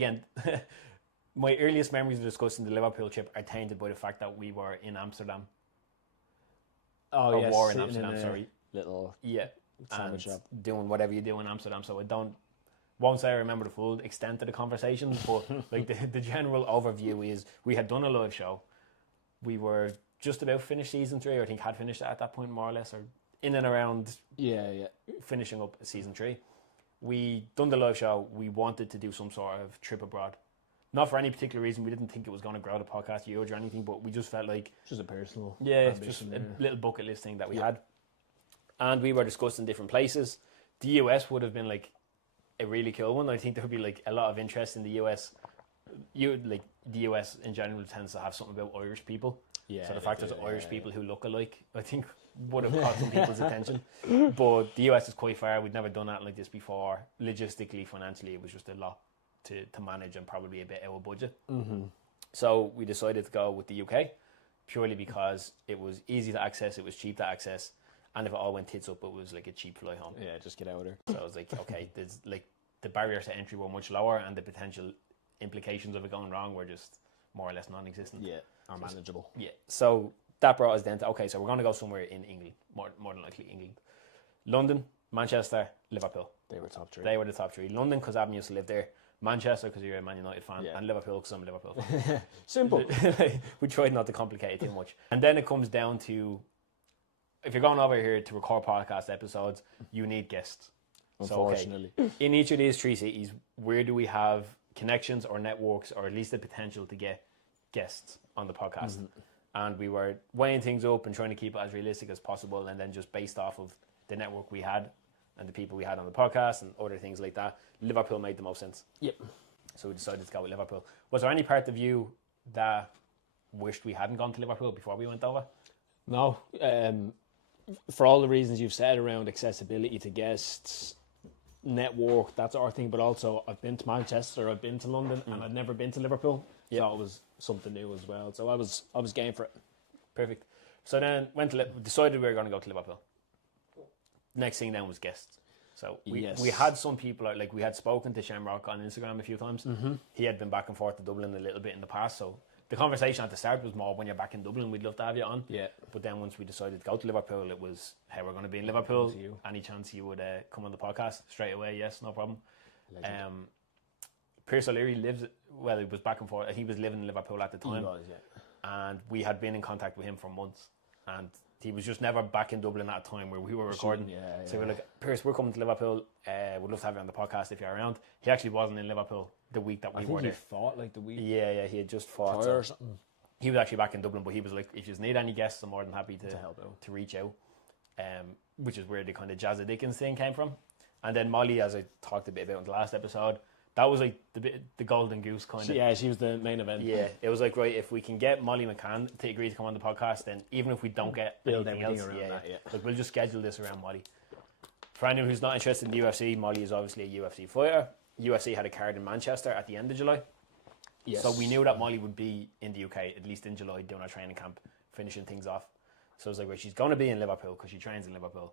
again, my earliest memories of discussing the Liverpool trip are tainted by the fact that we were in Amsterdam. Oh, Or yes. war in Amsterdam, sorry. Little and sandwich shop. doing whatever you do in Amsterdam. So won't say I remember the full extent of the conversation, but like the general overview is we had done a live show. We were just about finished season 3, or I think had finished it at that point more or less, or in and around finishing up season 3. We done the live show. We wanted to do some sort of trip abroad. Not for any particular reason. We didn't think it was going to grow the podcast huge or anything, but we just felt like... Just a personal ambition, just a little bucket list thing that we had. And we were discussing different places. The US would have been like a really cool one. I think there would be like a lot of interest in the US. The US in general tends to have something about Irish people. Yeah, so the fact there's Irish people who look alike, I think, would have caught some people's attention. But the US is quite far. We'd never done that like this before. Logistically, financially, it was just a lot to manage and probably a bit out of budget. Mm-hmm. So we decided to go with the UK purely because it was easy to access, it was cheap to access, and if it all went tits up, it was like a cheap flight home. Yeah, just get out of there. So I was like, okay, there's like the barriers to entry were much lower, and the potential implications of it going wrong were just more or less non-existent. Yeah, or manageable. Yeah. So that brought us then to, okay, so we're going to go somewhere in England, more than likely England. London, Manchester, Liverpool. They were top 3. They were the top 3. London, because Adam used to live there. Manchester, because you're a Man United fan. And Liverpool, because I'm a Liverpool fan. Simple. We tried not to complicate it too much. And then it comes down to, if you're going over here to record podcast episodes, you need guests. Unfortunately. So, okay, in each of these 3 cities, where do we have connections or networks, or at least the potential to get guests on the podcast? Mm-hmm. And we were weighing things up and trying to keep it as realistic as possible, and then just based off of the network we had and the people we had on the podcast and other things like that, Liverpool made the most sense. Yep. So we decided to go with Liverpool. Was there any part of you that wished we hadn't gone to Liverpool before we went over? No. For all the reasons you've said around accessibility to guests, network, that sort of thing, but also I've been to Manchester, I've been to London, and I've never been to Liverpool. Yep. So it was something new as well. So I was game for it. Perfect. So then decided we were going to go to Liverpool. Next thing then was guests. So we had some people, like we had spoken to Shamrock on Instagram a few times. Mm-hmm. He had been back and forth to Dublin a little bit in the past. So the conversation at the start was more, when you're back in Dublin, we'd love to have you on. Yeah. But then once we decided to go to Liverpool, it was, hey, we're going to be in Liverpool. Any chance you would come on the podcast? Straight away, yes, no problem. Pierce O'Leary he was back and forth. I think he was living in Liverpool at the time. He was, yeah. And we had been in contact with him for months. And he was just never back in Dublin at a time where we were recording. So we were like, Pierce, we're coming to Liverpool. We'd love to have you on the podcast if you're around. He actually wasn't in Liverpool the week that we were there. He fought like the week. Yeah, he had just fought. Or something. He was actually back in Dublin, but he was like, if you need any guests, I'm more than happy to help out, to reach out. Which is where the kind of Jazza Dickens thing came from. And then Molly, as I talked a bit about in the last episode, that was like the golden goose kind of. Yeah, she was the main event. Yeah, it was like, right, if we can get Molly McCann to agree to come on the podcast, then even if we don't get anything else, like we'll just schedule this around Molly. For anyone who's not interested in the UFC, Molly is obviously a UFC fighter. UFC had a card in Manchester at the end of July. Yes. So we knew that Molly would be in the UK, at least in July, doing our training camp, finishing things off. So I was like, right, she's going to be in Liverpool because she trains in Liverpool.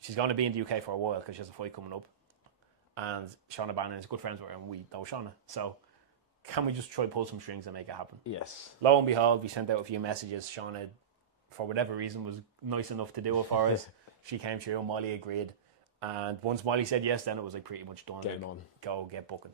She's going to be in the UK for a while because she has a fight coming up. And Shauna Bannon is good friends with her, and we know Shauna. So can we just try pull some strings and make it happen? Yes. Lo and behold, we sent out a few messages. Shauna, for whatever reason, was nice enough to do it for us. She came through, Molly agreed. And once Molly said yes, then it was like pretty much done. Getting on. Go get booking.